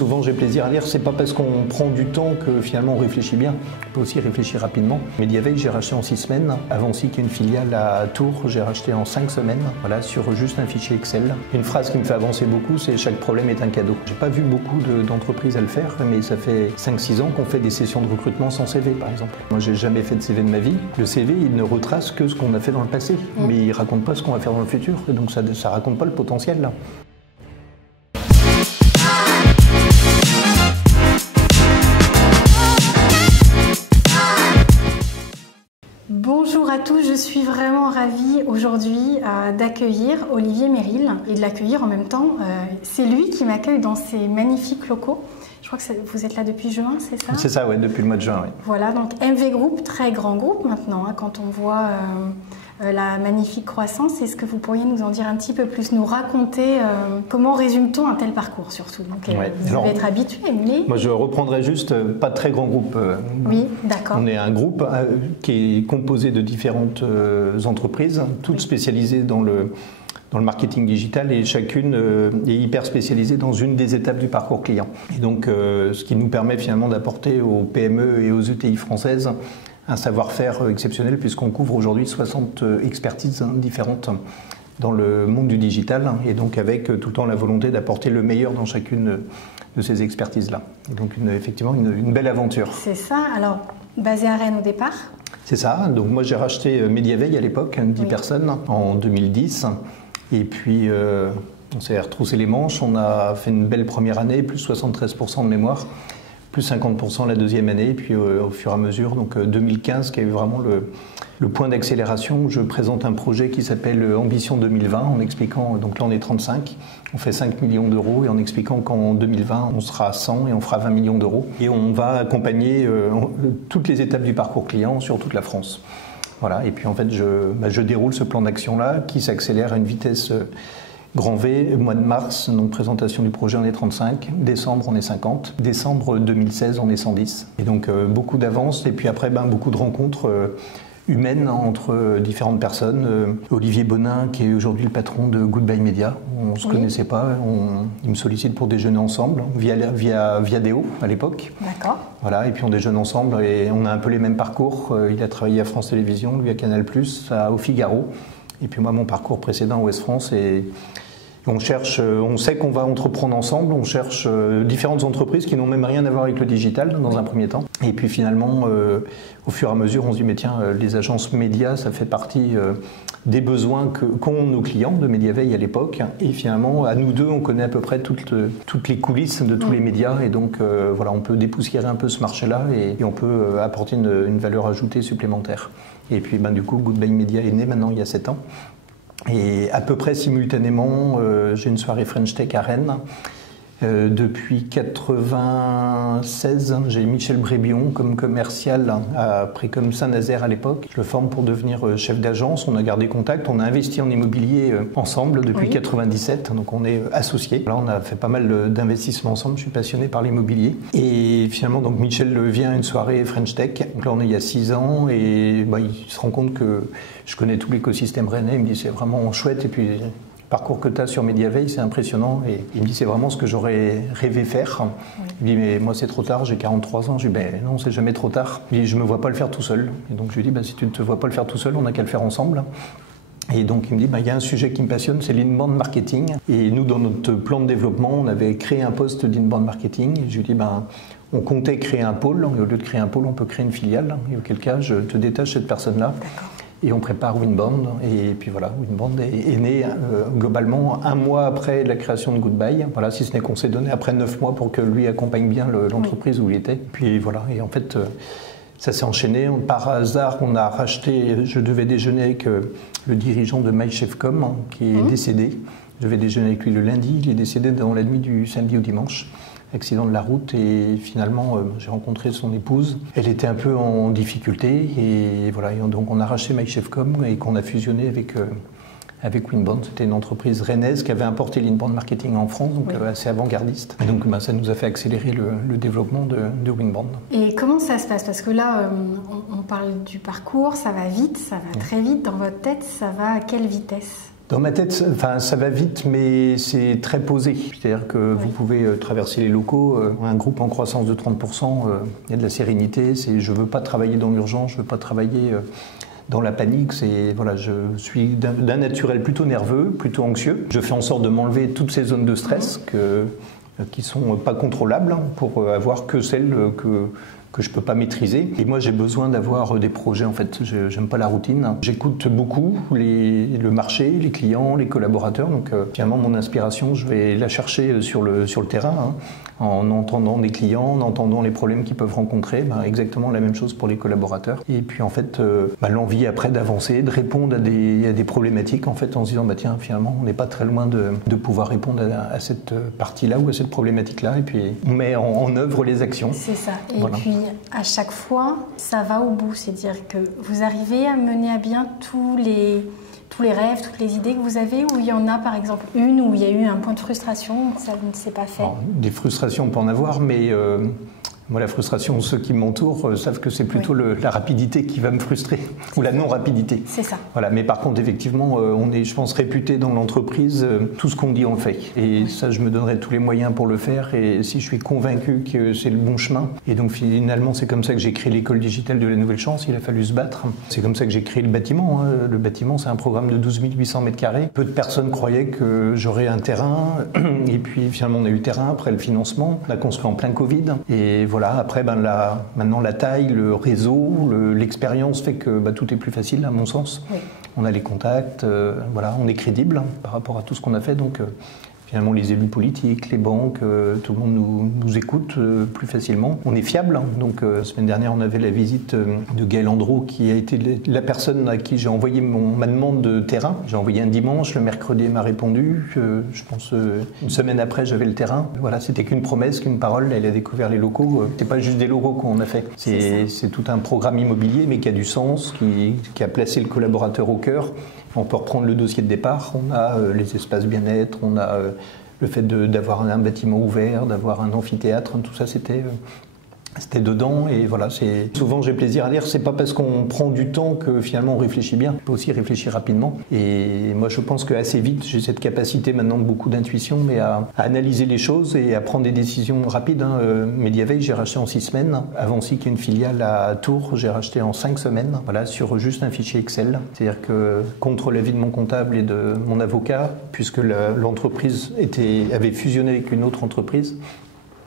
Souvent j'ai plaisir à lire, c'est pas parce qu'on prend du temps que finalement on réfléchit bien, on peut aussi réfléchir rapidement. Mediaveil j'ai racheté en 6 semaines, Avancy qui est une filiale à Tours, j'ai racheté en 5 semaines, voilà, sur juste un fichier Excel. Une phrase qui me fait avancer beaucoup, c'est chaque problème est un cadeau. J'ai pas vu beaucoup d'entreprises à le faire, mais ça fait 5-6 ans qu'on fait des sessions de recrutement sans CV par exemple. Moi j'ai jamais fait de CV de ma vie, le CV il ne retrace que ce qu'on a fait dans le passé, mais il raconte pas ce qu'on va faire dans le futur, et donc ça raconte pas le potentiel là. Bonjour à tous, je suis vraiment ravie aujourd'hui d'accueillir Olivier Meril et de l'accueillir en même temps. C'est lui qui m'accueille dans ces magnifiques locaux. Je crois que vous êtes là depuis juin, c'est ça? C'est ça, oui, depuis le mois de juin, oui. Voilà, donc MV Group, très grand groupe maintenant, hein, quand on voit la magnifique croissance. Est-ce que vous pourriez nous en dire un petit peu plus, nous raconter comment résume-t-on un tel parcours surtout? Donc, ouais. Vous devez être habitué, mais... Moi je reprendrai juste, pas de très grand groupe. Oui, d'accord. On est un groupe qui est composé de différentes entreprises, toutes spécialisées dans le marketing digital, et chacune est hyper spécialisée dans une des étapes du parcours client. Et donc ce qui nous permet finalement d'apporter aux PME et aux ETI françaises un savoir-faire exceptionnel, puisqu'on couvre aujourd'hui 60 expertises différentes dans le monde du digital, et donc avec tout le temps la volonté d'apporter le meilleur dans chacune de ces expertises-là. Et donc effectivement une belle aventure. C'est ça. Alors, basé à Rennes au départ? C'est ça. Donc moi j'ai racheté Mediaveil à l'époque, 10 personnes, en 2010. Et puis on s'est retroussé les manches, on a fait une belle première année, plus 73% de mémoire, plus 50% la deuxième année, et puis au fur et à mesure, donc 2015 qui a eu vraiment le point d'accélération. Je présente un projet qui s'appelle Ambition 2020, en expliquant, donc là on est 35, on fait 5 millions d'euros, et en expliquant qu'en 2020 on sera à 100 et on fera 20 millions d'euros. Et on va accompagner toutes les étapes du parcours client sur toute la France. Voilà, et puis en fait je déroule ce plan d'action-là qui s'accélère à une vitesse grand V. Mois de mars, donc présentation du projet, on est 35. Décembre, on est 50. Décembre 2016, on est 110. Et donc beaucoup d'avance, et puis après beaucoup de rencontres humaines entre différentes personnes. Olivier Bonin, qui est aujourd'hui le patron de Goodbye Media, on ne se connaissait pas, il me sollicite pour déjeuner ensemble via Viadeo à l'époque. D'accord. Voilà, et puis on déjeune ensemble et on a un peu les mêmes parcours. Il a travaillé à France Télévisions, lui à Canal+, au Figaro, et puis moi mon parcours précédent à Ouest France. Et on cherche, on sait qu'on va entreprendre ensemble, on cherche différentes entreprises qui n'ont même rien à voir avec le digital dans un premier temps. Et puis finalement, au fur et à mesure, on se dit mais tiens, les agences médias, ça fait partie des besoins qu'ont nos clients de Mediaveil à l'époque. Et finalement, à nous deux, on connaît à peu près toutes les coulisses de tous les médias. Et donc voilà, on peut dépoussiérer un peu ce marché-là, et on peut apporter une valeur ajoutée supplémentaire. Et puis du coup, Goodbye Media est né maintenant il y a 7 ans. Et à peu près simultanément, j'ai une soirée French Tech à Rennes. Depuis 96, j'ai Michel Brébion comme commercial à Précom Saint-Nazaire à l'époque. Je le forme pour devenir chef d'agence. On a gardé contact, on a investi en immobilier ensemble depuis 97, donc on est associés. Là, on a fait pas mal d'investissements ensemble. Je suis passionné par l'immobilier. Et finalement, donc Michel vient à une soirée French Tech. Donc là, on est il y a 6 ans, et il se rend compte que je connais tout l'écosystème rennais. Il me dit c'est vraiment chouette, et puis parcours que tu as sur Mediaveil, c'est impressionnant. Et il me dit c'est vraiment ce que j'aurais rêvé faire. Il me dit mais moi c'est trop tard, j'ai 43 ans. Je lui dis non, c'est jamais trop tard. Il me dit je me vois pas le faire tout seul. Et donc je lui dis si tu ne te vois pas le faire tout seul, on n'a qu'à le faire ensemble. Et donc il me dit il y a un sujet qui me passionne, c'est l'inbound marketing. Et nous, dans notre plan de développement, on avait créé un poste d'inbound marketing. Et je lui dis on comptait créer un pôle, et au lieu de créer un pôle, on peut créer une filiale. Et auquel cas, je te détache cette personne-là. Et on prépare Winbond, et puis voilà, Winbond est né globalement 1 mois après la création de Goodbye. Voilà, si ce n'est qu'on s'est donné après 9 mois pour que lui accompagne bien l'entreprise où il était. Puis voilà, et en fait, ça s'est enchaîné. Par hasard, on a racheté, je devais déjeuner avec le dirigeant de MyChefcom, qui est décédé. Je devais déjeuner avec lui le lundi, il est décédé dans la nuit du samedi au dimanche. Accident de la route, et finalement j'ai rencontré son épouse. Elle était un peu en difficulté, et voilà, et donc on a racheté MyChefcom et qu'on a fusionné avec Winbond. C'était une entreprise rennaise qui avait importé l'inbound marketing en France, donc assez avant-gardiste. Et donc ça nous a fait accélérer le développement de Winbond. Et comment ça se passe? Parce que là, on parle du parcours, ça va vite, ça va très vite. Dans votre tête, ça va à quelle vitesse? Dans ma tête, enfin, ça va vite, mais c'est très posé. C'est-à-dire que vous pouvez traverser les locaux, un groupe en croissance de 30%, il y a de la sérénité. Je ne veux pas travailler dans l'urgence, je ne veux pas travailler dans la panique. Voilà, je suis d'un naturel plutôt nerveux, plutôt anxieux. Je fais en sorte de m'enlever toutes ces zones de stress qui ne sont pas contrôlables pour avoir que celles que je ne peux pas maîtriser. Et moi, j'ai besoin d'avoir des projets, en fait. Je n'aime pas la routine. J'écoute beaucoup le marché, les clients, les collaborateurs. Donc, finalement, mon inspiration, je vais la chercher sur le terrain, en entendant des clients, en entendant les problèmes qu'ils peuvent rencontrer. Exactement la même chose pour les collaborateurs. Et puis, en fait, l'envie après d'avancer, de répondre à des problématiques, en fait, en se disant, tiens, finalement, on n'est pas très loin de pouvoir répondre à cette partie-là ou à cette problématique-là. Et puis, on met en œuvre les actions. C'est ça. Et puis, à chaque fois, ça va au bout. C'est-à-dire que vous arrivez à mener à bien tous les rêves, toutes les idées que vous avez, ou il y en a par exemple une où il y a eu un point de frustration, ça ne s'est pas fait? Alors, des frustrations, on peut en avoir, mais moi, la frustration, ceux qui m'entourent savent que c'est plutôt la rapidité qui va me frustrer, ou la non-rapidité. C'est ça. Voilà, mais par contre, effectivement, on est, je pense, réputé dans l'entreprise, tout ce qu'on dit, on le fait. Et ça, je me donnerai tous les moyens pour le faire, et si je suis convaincu que c'est le bon chemin, et donc finalement, c'est comme ça que j'ai créé l'école digitale de la Nouvelle Chance, il a fallu se battre. C'est comme ça que j'ai créé le bâtiment. Le bâtiment, c'est un programme de 12 800 mètres carrés. Peu de personnes croyaient que j'aurais un terrain, et puis finalement, on a eu le terrain après le financement. On a construit en plein Covid, et voilà. Après, maintenant, la taille, le réseau, l'expérience fait que tout est plus facile, à mon sens. Oui. On a les contacts, on est crédible par rapport à tout ce qu'on a fait. Donc, finalement, les élus politiques, les banques, tout le monde nous écoute plus facilement. On est fiable. Donc, la semaine dernière, on avait la visite de Gaël Andro, qui a été la personne à qui j'ai envoyé ma demande de terrain. J'ai envoyé un dimanche, le mercredi, il m'a répondu. Je pense une semaine après, j'avais le terrain. Voilà, c'était qu'une promesse, qu'une parole. Elle a découvert les locaux. C'est pas juste des locaux qu'on a fait. C'est tout un programme immobilier, mais qui a du sens, qui a placé le collaborateur au cœur. On peut reprendre le dossier de départ, on a les espaces bien-être, on a le fait d'avoir un bâtiment ouvert, d'avoir un amphithéâtre, tout ça c'était dedans. Et voilà, souvent j'ai plaisir à dire, c'est pas parce qu'on prend du temps que finalement on réfléchit bien, on peut aussi réfléchir rapidement. Et moi je pense qu'assez vite, j'ai cette capacité maintenant de beaucoup d'intuition, mais à analyser les choses et à prendre des décisions rapides. Mediaveil, j'ai racheté en 6 semaines. Avancy, qui est une filiale à Tours, j'ai racheté en 5 semaines, voilà, sur juste un fichier Excel. C'est-à-dire que contre l'avis de mon comptable et de mon avocat, puisque l'entreprise avait fusionné avec une autre entreprise,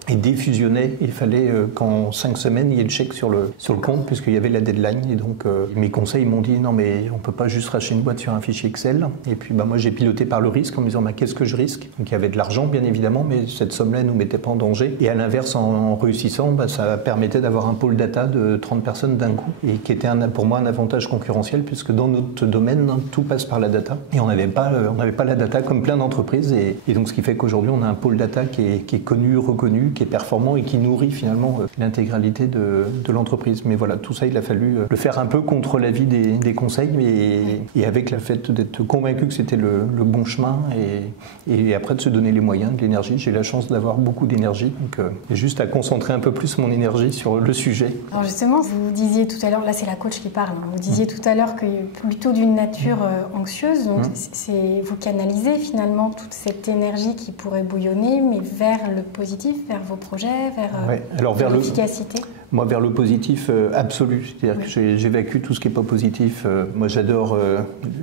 et défusionnait, il fallait qu'en 5 semaines, il y ait le chèque sur le compte, puisqu'il y avait la deadline. Et donc, mes conseils m'ont dit, non, mais on ne peut pas juste racheter une boîte sur un fichier Excel. Et puis, moi, j'ai piloté par le risque en me disant, qu'est-ce que je risque? Donc, il y avait de l'argent, bien évidemment, mais cette somme-là ne nous mettait pas en danger. Et à l'inverse, en réussissant, ça permettait d'avoir un pôle data de 30 personnes d'un coup, et qui était pour moi un avantage concurrentiel, puisque dans notre domaine, tout passe par la data. Et on n'avait pas la data comme plein d'entreprises. Et donc, ce qui fait qu'aujourd'hui, on a un pôle data qui est connu, reconnu, qui est performant et qui nourrit finalement l'intégralité de l'entreprise. Mais voilà, tout ça, il a fallu le faire un peu contre l'avis des conseils, et avec le fait d'être convaincu que c'était le bon chemin, et après de se donner les moyens, de l'énergie. J'ai la chance d'avoir beaucoup d'énergie, donc j'ai juste à concentrer un peu plus mon énergie sur le sujet. Alors justement, vous disiez tout à l'heure, là c'est la coach qui parle, vous disiez tout à l'heure que plutôt d'une nature anxieuse, donc vous canalisez finalement toute cette énergie qui pourrait bouillonner, mais vers le positif, vers vos projets, vers l'efficacité. Moi, vers le positif absolu. C'est-à-dire que j'évacue tout ce qui n'est pas positif. Moi, j'adore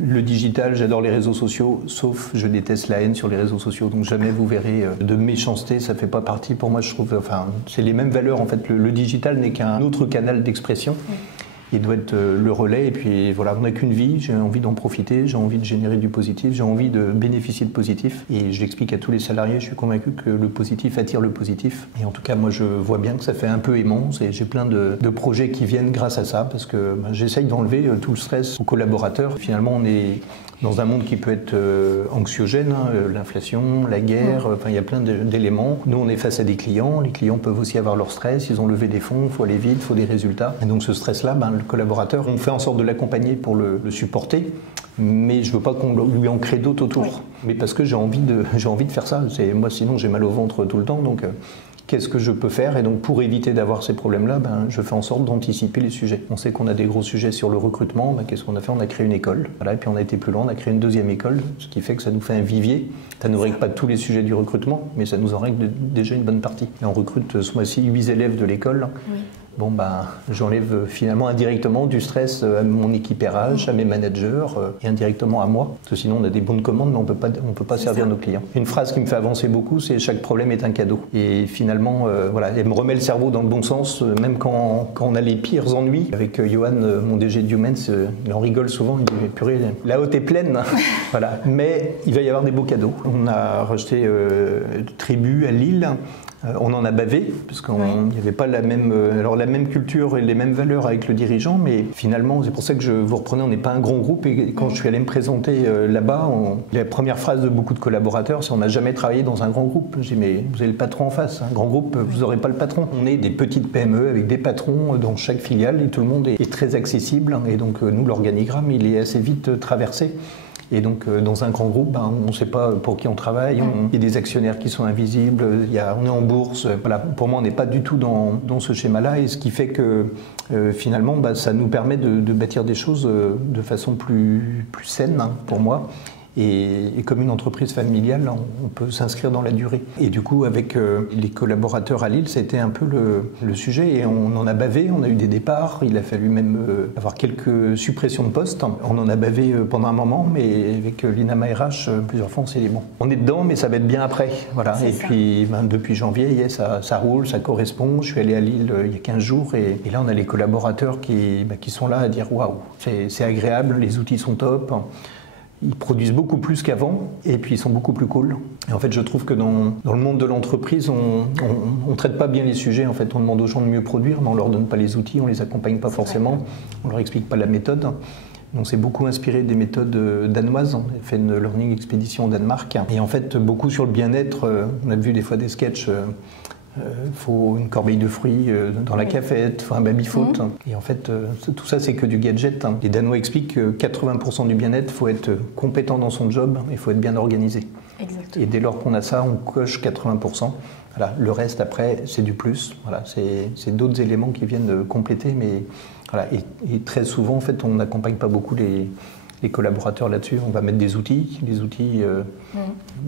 le digital, j'adore les réseaux sociaux, sauf je déteste la haine sur les réseaux sociaux. Donc jamais vous verrez de méchanceté, ça ne fait pas partie. Pour moi, je trouve, c'est les mêmes valeurs. En fait, le digital n'est qu'un autre canal d'expression. Il doit être le relais, et puis voilà, on n'a qu'une vie, j'ai envie d'en profiter, j'ai envie de générer du positif, j'ai envie de bénéficier de positif, et je l'explique à tous les salariés, je suis convaincu que le positif attire le positif, et en tout cas moi je vois bien que ça fait un peu aimant, et j'ai plein de projets qui viennent grâce à ça, parce que j'essaye d'enlever tout le stress aux collaborateurs. Finalement on est dans un monde qui peut être anxiogène, l'inflation, la guerre, il y a plein d'éléments. Nous on est face à des clients, les clients peuvent aussi avoir leur stress, ils ont levé des fonds, il faut aller vite, il faut des résultats, et donc ce stress-là, le collaborateur, on fait en sorte de l'accompagner pour le supporter, mais je veux pas qu'on lui en crée d'autres autour. Oui. Mais parce que j'ai envie de faire ça. Moi, sinon, j'ai mal au ventre tout le temps, donc qu'est-ce que je peux faire? Et donc pour éviter d'avoir ces problèmes-là, je fais en sorte d'anticiper les sujets. On sait qu'on a des gros sujets sur le recrutement, qu'est-ce qu'on a fait? On a créé une école, voilà, et puis on a été plus loin, on a créé une deuxième école, ce qui fait que ça nous fait un vivier. Ça ne nous règle pas tous les sujets du recrutement, mais ça nous en règle déjà une bonne partie. Et on recrute ce mois-ci 8 élèves de l'école. Oui. Bon, j'enlève finalement indirectement du stress à mon équipe RH, à mes managers et indirectement à moi. Parce que sinon, on a des bons de commande, mais on peut pas servir nos clients. Une phrase qui me fait avancer beaucoup, c'est « chaque problème est un cadeau ». Et finalement, elle me remet le cerveau dans le bon sens, même quand on a les pires ennuis. Avec Johan, mon DG de Humens, il en rigole souvent, il dit « purée, la haute est pleine ». Voilà. Mais il va y avoir des beaux cadeaux. On a racheté Tribu à Lille. On en a bavé, parce qu'il n'y avait pas la même culture et les mêmes valeurs avec le dirigeant, mais finalement, c'est pour ça que vous reprenez, on n'est pas un grand groupe, et quand je suis allé me présenter là-bas, la première phrase de beaucoup de collaborateurs, c'est « on n'a jamais travaillé dans un grand groupe ». J'ai dit « mais vous avez le patron en face, un grand groupe, vous n'aurez pas le patron ». On est des petites PME avec des patrons dans chaque filiale, et tout le monde est très accessible, et donc nous, l'organigramme, il est assez vite traversé. Et donc, dans un grand groupe, on ne sait pas pour qui on travaille. Il y a des actionnaires qui sont invisibles. On est en bourse. Voilà. Pour moi, on n'est pas du tout dans ce schéma-là. Et ce qui fait que, finalement, ça nous permet de bâtir des choses de façon plus saine, pour moi. Et comme une entreprise familiale, on peut s'inscrire dans la durée. Et du coup, avec les collaborateurs à Lille, c'était un peu le sujet. Et on en a bavé, on a eu des départs. Il a fallu même avoir quelques suppressions de postes. On en a bavé pendant un moment, mais avec l'INAMA RH, plusieurs fois, on s'est dit, bon, on est dedans, mais ça va être bien après. Voilà. Et puis, depuis janvier, ça roule, ça correspond. Je suis allé à Lille il y a 15 jours. Et là, on a les collaborateurs qui sont là à dire, waouh, c'est agréable, les outils sont top. Ils produisent beaucoup plus qu'avant et puis ils sont beaucoup plus cool. Et en fait, je trouve que dans le monde de l'entreprise, on traite pas bien les sujets. En fait, on demande aux gens de mieux produire, mais on leur donne pas les outils, on les accompagne pas forcément, on leur explique pas la méthode. On s'est beaucoup inspiré des méthodes danoises. On a fait une learning expédition au Danemark. Et en fait, beaucoup sur le bien-être. On a vu des fois des sketchs. Faut une corbeille de fruits dans la cafette, faut un baby-foot. Et en fait, tout ça, c'est que du gadget. Les Danois expliquent que 80% du bien-être, il faut être compétent dans son job, il faut être bien organisé. Exactement. Et dès lors qu'on a ça, on coche 80%. Voilà. Le reste, après, c'est du plus. Voilà. C'est d'autres éléments qui viennent compléter. Mais, voilà. Et très souvent, en fait, on n'accompagne pas beaucoup les collaborateurs là-dessus. On va mettre des outils. Les outils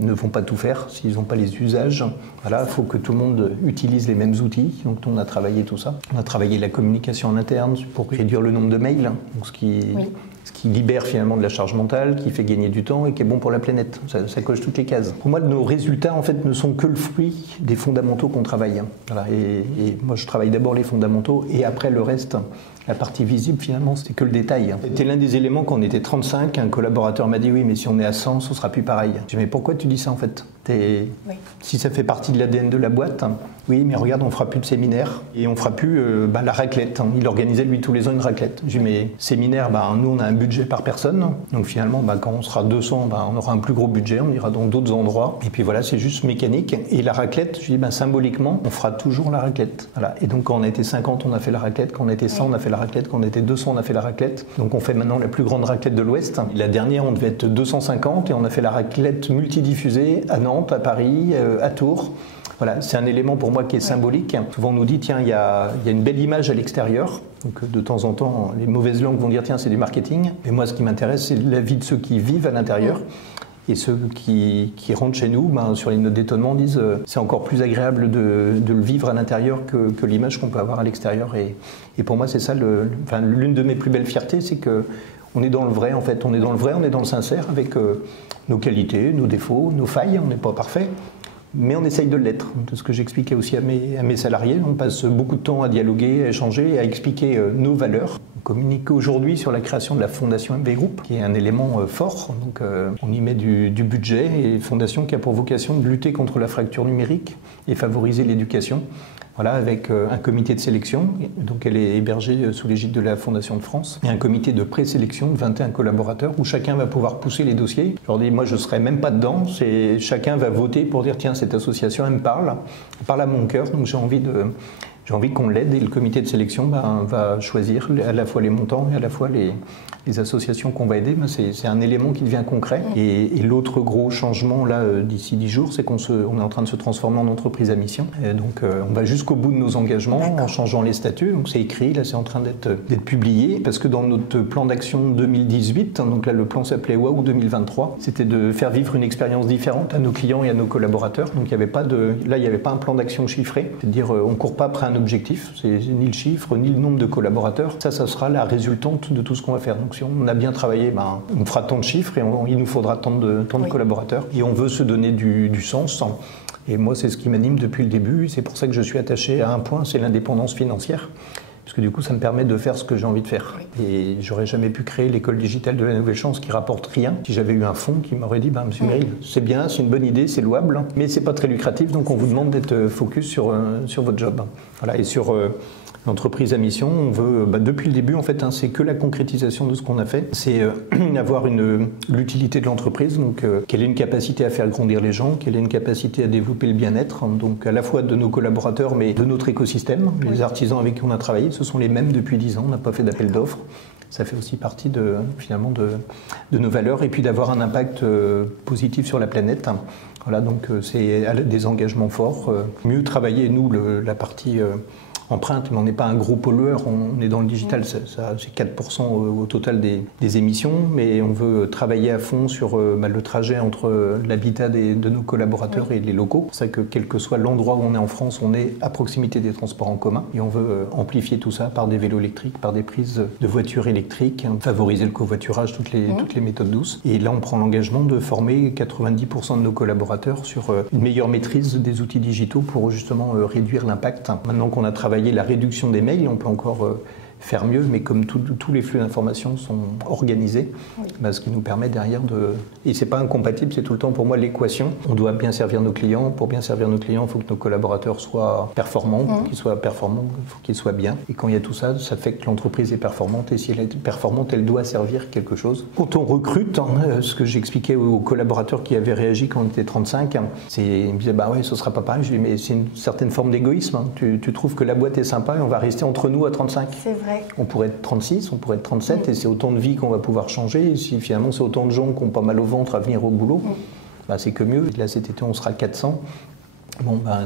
ne vont pas tout faire s'ils n'ont pas les usages. Voilà, il faut que tout le monde utilise les mêmes outils. Donc on a travaillé tout ça. On a travaillé la communication en interne pour réduire le nombre de mails, donc ce qui libère finalement de la charge mentale, qui fait gagner du temps et qui est bon pour la planète. Ça coche toutes les cases. Pour moi, nos résultats en fait ne sont que le fruit des fondamentaux qu'on travaille. Voilà, et moi, je travaille d'abord les fondamentaux et après le reste. La partie visible, finalement, c'était que le détail. C'était l'un des éléments quand on était 35. Un collaborateur m'a dit « oui, mais si on est à 100, ce sera plus pareil ». J'ai dit « mais pourquoi tu dis ça, en fait ? Si ça fait partie de l'ADN de la boîte, oui, mais regarde, on fera plus de séminaires et on fera plus la raclette. Il organisait, lui, tous les ans une raclette. J'ai dit « mais séminaire, nous, on a un budget par personne. Donc finalement, quand on sera 200, on aura un plus gros budget. On ira dans d'autres endroits. Et puis voilà, c'est juste mécanique. Et la raclette, je dis symboliquement, on fera toujours la raclette. Voilà. Et donc quand on a été 50, on a fait la raclette. Quand on était 100, on a fait la raclette. Quand on était 200, on a fait la raclette. Donc on fait maintenant la plus grande raclette de l'Ouest. La dernière, on devait être 250 et on a fait la raclette multidiffusée à Nantes, à Paris, à Tours. Voilà, c'est un élément pour moi qui est symbolique. Souvent on nous dit, tiens, il y a une belle image à l'extérieur. Donc de temps en temps, les mauvaises langues vont dire, tiens, c'est du marketing. Mais moi, ce qui m'intéresse, c'est la vie de ceux qui vivent à l'intérieur. Et ceux qui rentrent chez nous, sur les notes d'étonnement, disent c'est encore plus agréable de le vivre à l'intérieur que l'image qu'on peut avoir à l'extérieur. Et pour moi, c'est ça, l'une de mes plus belles fiertés, c'est qu'on est dans le vrai, en fait. On est dans le vrai, on est dans le sincère, avec nos qualités, nos défauts, nos failles. On n'est pas parfait. Mais on essaye de l'être. C'est ce que j'expliquais aussi à mes salariés. On passe beaucoup de temps à dialoguer, à échanger, à expliquer nos valeurs. On communique aujourd'hui sur la création de la Fondation MV Group, qui est un élément fort. Donc, on y met du budget, et Fondation qui a pour vocation de lutter contre la fracture numérique et favoriser l'éducation. Voilà, avec un comité de sélection, donc elle est hébergée sous l'égide de la Fondation de France, et un comité de présélection de 21 collaborateurs où chacun va pouvoir pousser les dossiers. Je leur dis, moi je ne serai même pas dedans, chacun va voter pour dire, tiens, cette association, elle me parle à mon cœur, donc j'ai envie j'ai envie qu'on l'aide et le comité de sélection va choisir à la fois les montants et à la fois les associations qu'on va aider. C'est un élément qui devient concret. Et l'autre gros changement là d'ici 10 jours, c'est qu'on est en train de se transformer en entreprise à mission. Et donc on va jusqu'au bout de nos engagements en changeant les statuts. Donc c'est écrit, là c'est en train d'être publié, parce que dans notre plan d'action 2018, donc là le plan s'appelait Waouh 2023, c'était de faire vivre une expérience différente à nos clients et à nos collaborateurs. Donc il n'y avait pas un plan d'action chiffré, c'est-à-dire on court pas après un objectif, c'est ni le chiffre ni le nombre de collaborateurs. Ça sera la résultante de tout ce qu'on va faire. Donc si on a bien travaillé, on fera tant de chiffres et il nous faudra tant de collaborateurs. Et on veut se donner du sens. Et moi, c'est ce qui m'anime depuis le début. C'est pour ça que je suis attaché à un point, c'est l'indépendance financière. Parce que du coup, ça me permet de faire ce que j'ai envie de faire. Et j'aurais jamais pu créer l'école digitale de la Nouvelle Chance qui rapporte rien si j'avais eu un fonds qui m'aurait dit Monsieur Méril, c'est bien, c'est une bonne idée, c'est louable, mais c'est pas très lucratif, donc on vous demande d'être focus sur votre job. Voilà. Et sur l'entreprise à mission, on veut, depuis le début, en fait, c'est que la concrétisation de ce qu'on a fait. C'est avoir l'utilité de l'entreprise, donc qu'elle ait une capacité à faire grandir les gens, qu'elle ait une capacité à développer le bien-être, donc à la fois de nos collaborateurs, mais de notre écosystème. Les artisans avec qui on a travaillé, ce sont les mêmes depuis 10 ans, on n'a pas fait d'appel d'offres. Ça fait aussi partie finalement de nos valeurs, et puis d'avoir un impact positif sur la planète. Voilà, donc c'est des engagements forts. Mieux travailler, nous, la partie empreinte, mais on n'est pas un gros pollueur, on est dans le digital, c'est 4% au total des émissions, mais on veut travailler à fond sur le trajet entre l'habitat de nos collaborateurs et les locaux. C'est ça que quel que soit l'endroit où on est en France, on est à proximité des transports en commun, et on veut amplifier tout ça par des vélos électriques, par des prises de voitures électriques, favoriser le covoiturage, toutes les méthodes douces. Et là, on prend l'engagement de former 90% de nos collaborateurs sur une meilleure maîtrise des outils digitaux pour justement réduire l'impact. Maintenant qu'on a travaillé la réduction des mails, on peut encore faire mieux, mais comme tous les flux d'informations sont organisés, ce qui nous permet derrière et c'est pas incompatible, c'est tout le temps pour moi l'équation. On doit bien servir nos clients. Pour bien servir nos clients, il faut que nos collaborateurs soient performants. Pour qu'ils soient performants, il faut qu'ils soient bien. Et quand il y a tout ça, ça fait que l'entreprise est performante. Et si elle est performante, elle doit servir quelque chose. Quand on recrute, ce que j'expliquais aux collaborateurs qui avaient réagi quand on était 35, ils me disaient ce sera pas pareil. Je dis mais c'est une certaine forme d'égoïsme. Tu trouves que la boîte est sympa et on va rester entre nous à 35. C'est vrai. On pourrait être 36, on pourrait être 37, et c'est autant de vies qu'on va pouvoir changer. Et si finalement c'est autant de gens qui n'ont pas mal au ventre à venir au boulot, c'est que mieux. Là cet été on sera 400.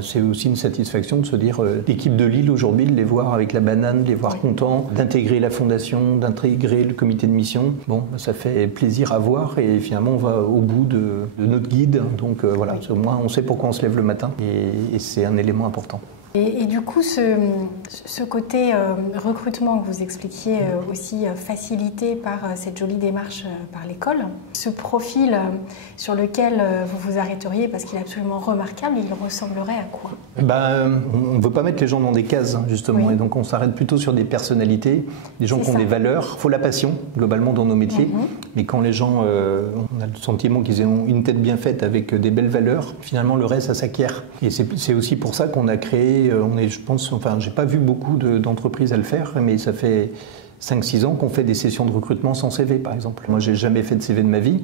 C'est aussi une satisfaction de se dire l'équipe de Lille aujourd'hui, de les voir avec la banane, de les voir contents, d'intégrer la fondation, d'intégrer le comité de mission. Ça fait plaisir à voir, et finalement on va au bout de notre guide. Donc au moins on sait pourquoi on se lève le matin, et c'est un élément important. Et du coup, ce côté recrutement que vous expliquiez aussi facilité par cette jolie démarche par l'école, ce profil sur lequel vous vous arrêteriez parce qu'il est absolument remarquable, il ressemblerait à quoi ? On ne veut pas mettre les gens dans des cases, justement, et donc on s'arrête plutôt sur des personnalités, des gens qui ont des valeurs. Il faut la passion, globalement, dans nos métiers, mais quand les gens, on a le sentiment qu'ils ont une tête bien faite avec des belles valeurs, finalement le reste, ça s'acquiert. Et c'est aussi pour ça qu'on a créé, j'ai pas vu beaucoup d'entreprises à le faire, mais ça fait 5-6 ans qu'on fait des sessions de recrutement sans CV, par exemple. Moi, j'ai jamais fait de CV de ma vie.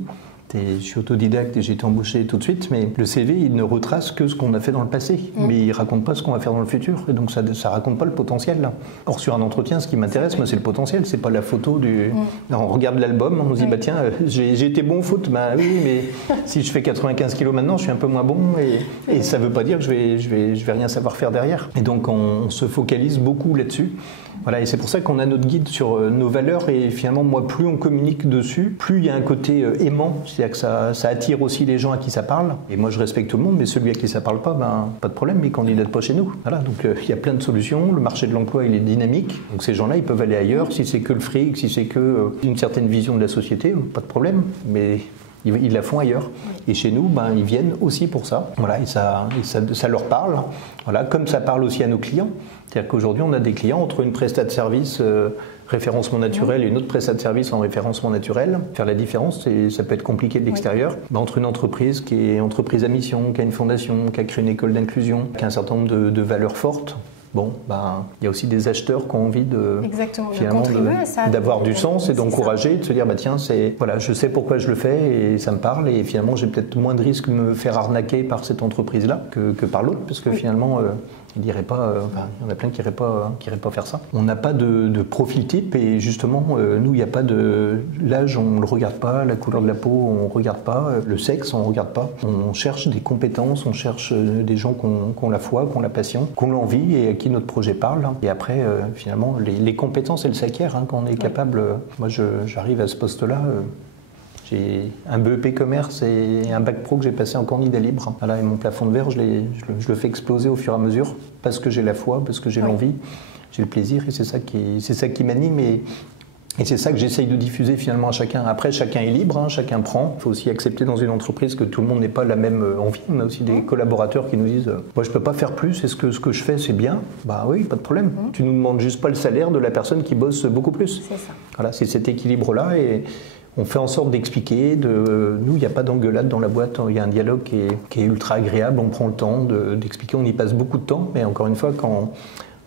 Je suis autodidacte et j'ai été embauché tout de suite, mais le CV, il ne retrace que ce qu'on a fait dans le passé, mais il raconte pas ce qu'on va faire dans le futur, et donc ça raconte pas le potentiel. Là. Or, sur un entretien, ce qui m'intéresse, moi, c'est le potentiel, c'est pas la photo Non, on regarde l'album, on se dit, tiens, j'ai été bon au foot, oui, mais si je fais 95 kilos maintenant, je suis un peu moins bon, et ça veut pas dire que je vais rien savoir faire derrière. Et donc, on se focalise beaucoup là-dessus. Voilà, et c'est pour ça qu'on a notre guide sur nos valeurs, et finalement, moi, plus on communique dessus, plus il y a un côté aimant, c'est-à-dire que ça attire aussi les gens à qui ça parle. Et moi, je respecte tout le monde, mais celui à qui ça parle pas, pas de problème, mais il candidate pas chez nous. Voilà, donc il y a plein de solutions, le marché de l'emploi, il est dynamique, donc ces gens-là, ils peuvent aller ailleurs, si c'est que le fric, si c'est que une certaine vision de la société, pas de problème, mais ils la font ailleurs. Et chez nous, ils viennent aussi pour ça. Voilà, et ça leur parle. Voilà, comme ça parle aussi à nos clients. C'est-à-dire qu'aujourd'hui, on a des clients entre une prestat de service référencement naturel et une autre prestat de service en référencement naturel. Faire la différence, ça peut être compliqué de l'extérieur. Entre une entreprise qui est entreprise à mission, qui a une fondation, qui a créé une école d'inclusion, qui a un certain nombre de valeurs fortes, il y a aussi des acheteurs qui ont envie d'avoir du sens et d'encourager, de se dire tiens, je sais pourquoi je le fais et ça me parle, et finalement j'ai peut-être moins de risques de me faire arnaquer par cette entreprise-là que par l'autre, parce que finalement Il irait pas, il y en a plein qui n'iraient pas faire ça. On n'a pas de profil type et justement, nous, il n'y a pas de... L'âge, on ne le regarde pas, la couleur de la peau, on ne regarde pas, le sexe, on ne regarde pas. On cherche des compétences, on cherche des gens qui ont la foi, qui ont la passion, qui ont l'envie et à qui notre projet parle. Et après, finalement, les compétences, elles s'acquièrent quand on est capable. Moi, j'arrive à ce poste-là. J'ai un BEP commerce et un bac pro que j'ai passé en candidat libre. Voilà, et mon plafond de verre, je le fais exploser au fur et à mesure parce que j'ai la foi, parce que j'ai l'envie, j'ai le plaisir et c'est ça qui m'anime et c'est ça que j'essaye de diffuser finalement à chacun. Après, chacun est libre, chacun prend. Il faut aussi accepter dans une entreprise que tout le monde n'ait pas la même envie. On a aussi des collaborateurs qui nous disent « Moi, je ne peux pas faire plus, est-ce que ce que je fais, c'est bien ?» Bah oui, pas de problème. Tu nous demandes juste pas le salaire de la personne qui bosse beaucoup plus. C'est ça. Voilà, c'est cet équilibre-là et on fait en sorte d'expliquer. Nous, il n'y a pas d'engueulade dans la boîte. Il y a un dialogue qui est ultra agréable. On prend le temps d'expliquer. On y passe beaucoup de temps. Mais encore une fois, quand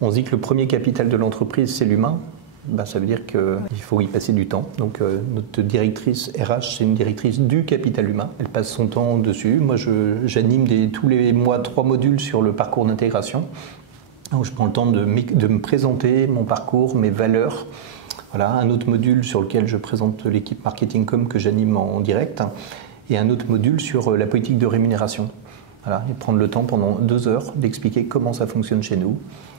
on se dit que le premier capital de l'entreprise, c'est l'humain, ça veut dire qu'il faut y passer du temps. Donc notre directrice RH, c'est une directrice du capital humain. Elle passe son temps dessus. Moi, j'anime tous les mois 3 modules sur le parcours d'intégration. Donc je prends le temps de me présenter mon parcours, mes valeurs. Voilà, un autre module sur lequel je présente l'équipe marketing com que j'anime en direct et un autre module sur la politique de rémunération. Voilà, et prendre le temps pendant 2 heures d'expliquer comment ça fonctionne chez nous,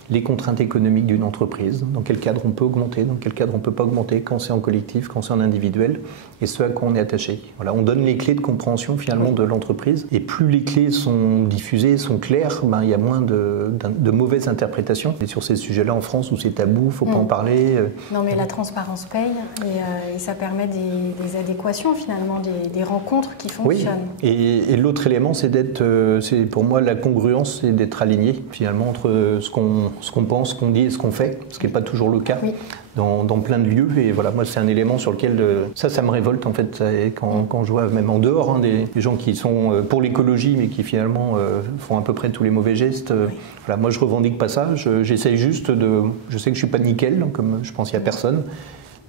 les contraintes économiques d'une entreprise, dans quel cadre on peut augmenter, dans quel cadre on ne peut pas augmenter, quand c'est en collectif, quand c'est en individuel, et ce à quoi on est attaché. Voilà, on donne les clés de compréhension finalement de l'entreprise, et plus les clés sont diffusées, sont claires, il y a moins de mauvaises interprétations. Et sur ces sujets-là, en France, où c'est tabou, il ne faut pas en parler. Non, mais la transparence paye, et ça permet des adéquations finalement, des rencontres qui fonctionnent. Oui, et l'autre élément, c'est pour moi, la congruence, c'est d'être aligné finalement entre ce qu'on pense, ce qu'on dit et ce qu'on fait, ce qui n'est pas toujours le cas dans plein de lieux. Et voilà, moi, c'est un élément sur lequel ça me révolte en fait. Quand je vois même en dehors des gens qui sont pour l'écologie, mais qui finalement font à peu près tous les mauvais gestes. Voilà, moi, je revendique pas ça. J'essaye juste je sais que je suis pas nickel, comme je pense qu'il y a personne.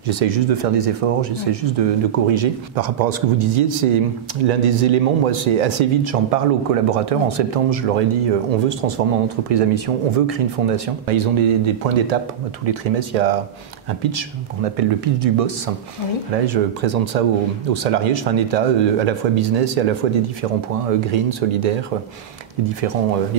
J'essaye juste de faire des efforts, j'essaie juste de corriger. Par rapport à ce que vous disiez, c'est l'un des éléments, moi c'est assez vite, j'en parle aux collaborateurs. En septembre, je leur ai dit, on veut se transformer en entreprise à mission, on veut créer une fondation. Ils ont des points d'étape. Tous les trimestres, il y a un pitch qu'on appelle le pitch du boss. Oui. Là, je présente ça aux salariés, je fais un état à la fois business et à la fois des différents points, green, solidaire, les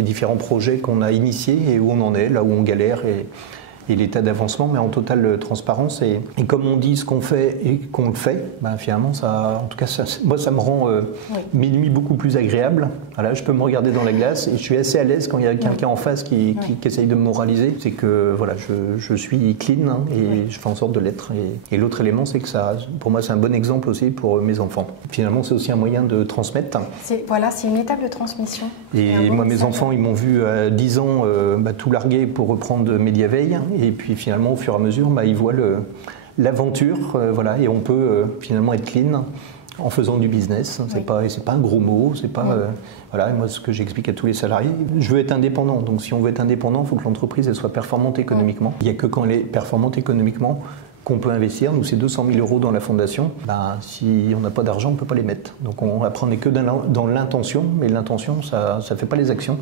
différents projets qu'on a initiés et où on en est, là où on galère et l'état d'avancement, mais en totale transparence. Et comme on dit ce qu'on fait et qu'on le fait, finalement, en tout cas, moi, ça me rend mes nuits beaucoup plus agréables. Voilà, je peux me regarder dans la glace et je suis assez à l'aise quand il y a quelqu'un en face qui essaye de me moraliser. C'est que voilà, je suis clean et je fais en sorte de l'être. Et l'autre élément, c'est que pour moi, c'est un bon exemple aussi pour mes enfants. Finalement, c'est aussi un moyen de transmettre. C'est une étape de transmission. Et moi, mes enfants, ils m'ont vu à 10 ans tout larguer pour reprendre Mediaveil. Et puis finalement, au fur et à mesure, ils voient l'aventure, voilà, et on peut finalement être clean en faisant du business. C'est pas un gros mot, c'est pas voilà. Et moi, ce que j'explique à tous les salariés, je veux être indépendant. Donc, si on veut être indépendant, il faut que l'entreprise elle soit performante économiquement. Il n'y a que quand elle est performante économiquement qu'on peut investir. Nous, c'est 200 000 € dans la fondation. Si on n'a pas d'argent, on ne peut pas les mettre. Donc, après, on n'est que dans l'intention, mais l'intention, ça ne fait pas les actions.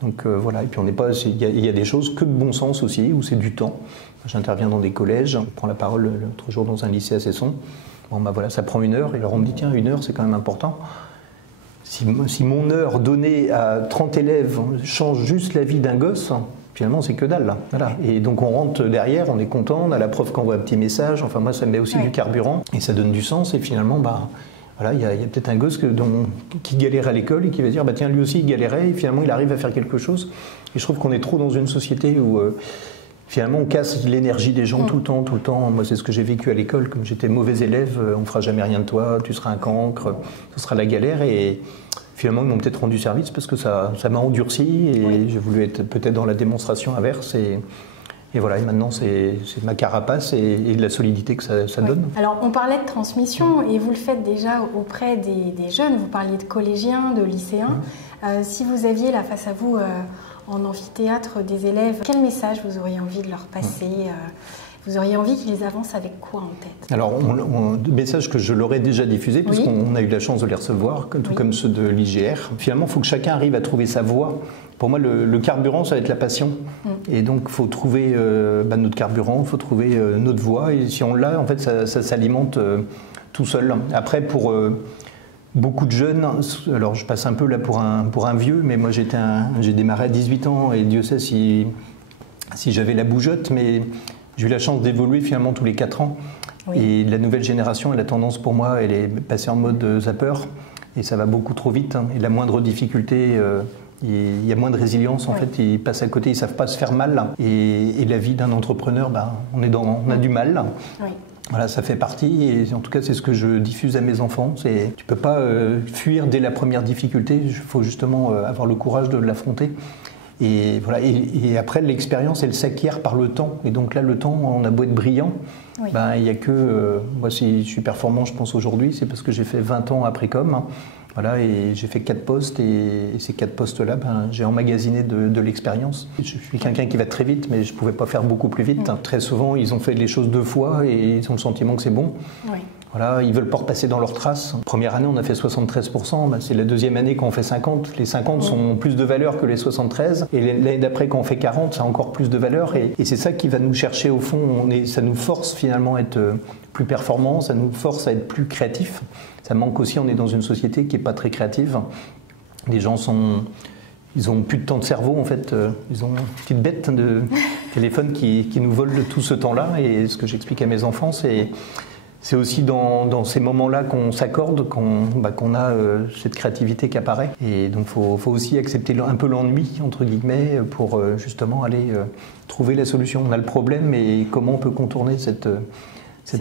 Donc voilà, et puis il y a des choses que de bon sens aussi, où c'est du temps. J'interviens dans des collèges, je prends la parole l'autre jour dans un lycée à Cesson. Voilà, ça prend 1 heure, et alors on me dit, tiens, 1 heure, c'est quand même important. Si mon heure donnée à 30 élèves change juste la vie d'un gosse, finalement, c'est que dalle. Voilà. Et donc on rentre derrière, on est content, on a la prof qui envoie un petit message, enfin moi ça me met aussi du carburant, et ça donne du sens, et finalement, voilà, il y a peut-être un gosse qui galère à l'école et qui va dire tiens, lui aussi il galérait et finalement il arrive à faire quelque chose. Et je trouve qu'on est trop dans une société où finalement on casse l'énergie des gens tout le temps. Moi, c'est ce que j'ai vécu à l'école, comme j'étais mauvais élève, on fera jamais rien de toi, tu seras un cancre, ce sera la galère. Et finalement ils m'ont peut-être rendu service parce que ça m'a endurci et j'ai voulu être peut-être dans la démonstration inverse. Et voilà, et maintenant c'est ma carapace et la solidité que ça donne. Alors on parlait de transmission et vous le faites déjà auprès des jeunes, vous parliez de collégiens, de lycéens. Si vous aviez là face à vous en amphithéâtre des élèves, quel message vous auriez envie de leur passer Vous auriez envie qu'ils avancent avec quoi en tête? Alors, le message que je leur ai déjà diffusé, puisqu'on a eu la chance de les recevoir, tout comme ceux de l'IGR. Finalement, il faut que chacun arrive à trouver sa voie Pour moi, le carburant, ça va être la passion. Et donc, il faut trouver notre carburant, il faut trouver notre voie. Et si on l'a, en fait, ça s'alimente tout seul. Après, pour beaucoup de jeunes, alors je passe un peu là pour un vieux, mais moi j'ai démarré à 18 ans et Dieu sait si j'avais la bougeotte, mais j'ai eu la chance d'évoluer finalement tous les 4 ans. Oui. Et la nouvelle génération, elle a tendance pour moi, elle est passée en mode zapper et ça va beaucoup trop vite. Et la moindre difficulté, il y a moins de résilience en fait, ils passent à côté, ils ne savent pas se faire mal. Et la vie d'un entrepreneur, on a du mal. Oui. Voilà, ça fait partie et en tout cas c'est ce que je diffuse à mes enfants. Tu ne peux pas fuir dès la première difficulté, il faut justement avoir le courage de l'affronter. Et, voilà, et après l'expérience elle s'acquiert par le temps. Et donc là le temps, on a beau être brillant, oui. Il n'y a que, moi si je suis performant je pense aujourd'hui, c'est parce que j'ai fait 20 ans après com. Voilà, et j'ai fait 4 postes et ces 4 postes-là, j'ai emmagasiné de l'expérience. Je suis quelqu'un qui va très vite, mais je ne pouvais pas faire beaucoup plus vite. Très souvent, ils ont fait les choses 2 fois et ils ont le sentiment que c'est bon. Oui. Voilà, ils ne veulent pas repasser dans leurs traces. Première année, on a fait 73%. C'est la deuxième année qu'on fait 50. Les 50 sont plus de valeur que les 73. Et l'année d'après, quand on fait 40, ça a encore plus de valeur. Et c'est ça qui va nous chercher au fond. Ça nous force finalement à être plus performants, ça nous force à être plus créatifs. Ça manque aussi, on est dans une société qui n'est pas très créative. Les gens ils ont plus de temps de cerveau en fait. Ils ont une petite bête de téléphone qui nous vole tout ce temps-là. Et ce que j'explique à mes enfants, c'est aussi dans ces moments-là qu'on s'accorde, qu'on a cette créativité qui apparaît. Et donc il faut aussi accepter un peu l'ennui, entre guillemets, pour justement aller trouver la solution. On a le problème et comment on peut contourner cette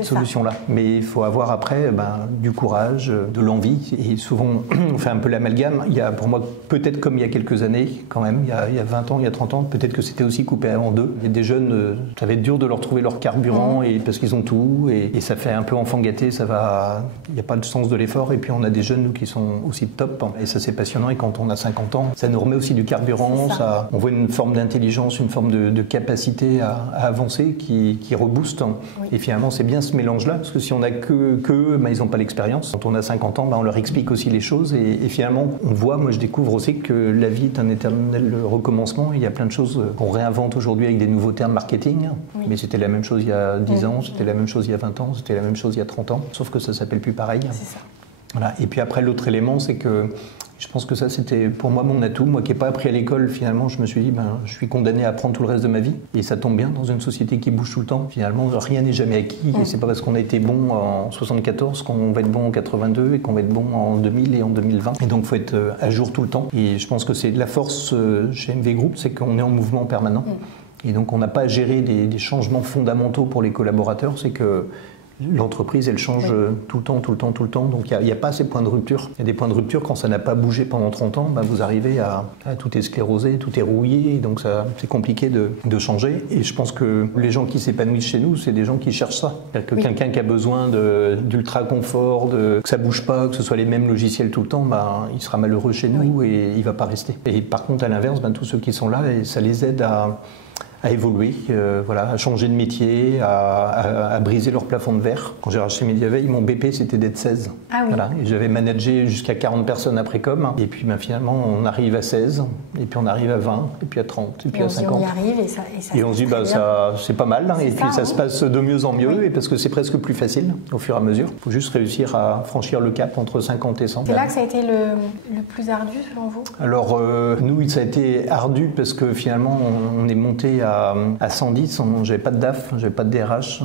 solution-là. Mais il faut avoir après du courage, de l'envie. Et souvent, on fait un peu l'amalgame. Il y a pour moi, peut-être comme il y a quelques années, quand même, il y a 20 ans, il y a 30 ans, peut-être que c'était aussi coupé en 2. Il y a des jeunes, ça va être dur de leur trouver leur carburant parce qu'ils ont tout. Et ça fait un peu enfant gâté, il n'y a pas le sens de l'effort. Et puis on a des jeunes, nous, qui sont aussi top. Et ça, c'est passionnant. Et quand on a 50 ans, ça nous remet aussi du carburant. On voit une forme d'intelligence, une forme de capacité à avancer qui rebooste. Oui. Et finalement, c'est bien ce mélange-là, parce que si on n'a que ils n'ont pas l'expérience. Quand on a 50 ans, on leur explique aussi les choses et finalement, on voit, moi je découvre aussi que la vie est un éternel recommencement. Il y a plein de choses qu'on réinvente aujourd'hui avec des nouveaux termes marketing, mais c'était la même chose il y a 10 ans, c'était la même chose il y a 20 ans, c'était la même chose il y a 30 ans, sauf que ça s'appelle plus pareil. C'est ça. Voilà. Et puis après, l'autre élément, c'est que je pense que ça, c'était pour moi mon atout. Moi qui n'ai pas appris à l'école, finalement, je me suis dit, je suis condamné à apprendre tout le reste de ma vie. Et ça tombe bien dans une société qui bouge tout le temps. Finalement, rien n'est jamais acquis. Et c'est pas parce qu'on a été bon en 74 qu'on va être bon en 82 et qu'on va être bon en 2000 et en 2020. Et donc, il faut être à jour tout le temps. Et je pense que c'est de la force chez MV Group, c'est qu'on est en mouvement permanent. Et donc, on n'a pas à gérer des changements fondamentaux pour les collaborateurs. C'est que l'entreprise, elle change tout le temps. Donc, il n'y a pas ces points de rupture. Il y a des points de rupture quand ça n'a pas bougé pendant 30 ans. Vous arrivez à tout est sclérosé, tout est rouillé. Donc, c'est compliqué de changer. Et je pense que les gens qui s'épanouissent chez nous, c'est des gens qui cherchent ça. C'est-à-dire que quelqu'un qui a besoin d'ultra confort, que ça ne bouge pas, que ce soit les mêmes logiciels tout le temps, il sera malheureux chez nous et il ne va pas rester. Et par contre, à l'inverse, tous ceux qui sont là, ça les aide à évoluer, à changer de métier, à briser leur plafond de verre. Quand j'ai racheté Mediaveil, mon BP c'était d'être 16. Ah oui. Voilà, et j'avais managé jusqu'à 40 personnes après com. Et puis finalement on arrive à 16, et puis on arrive à 20, et puis à 30, et puis à 50. On y arrive et on se dit ça c'est pas mal, et puis ça se passe de mieux en mieux, et parce que c'est presque plus facile au fur et à mesure. Il faut juste réussir à franchir le cap entre 50 et 100. C'est là que ça a été le plus ardu selon vous? Alors nous ça a été ardu parce que finalement on est monté à 110, j'avais pas de DAF, j'avais pas de DRH,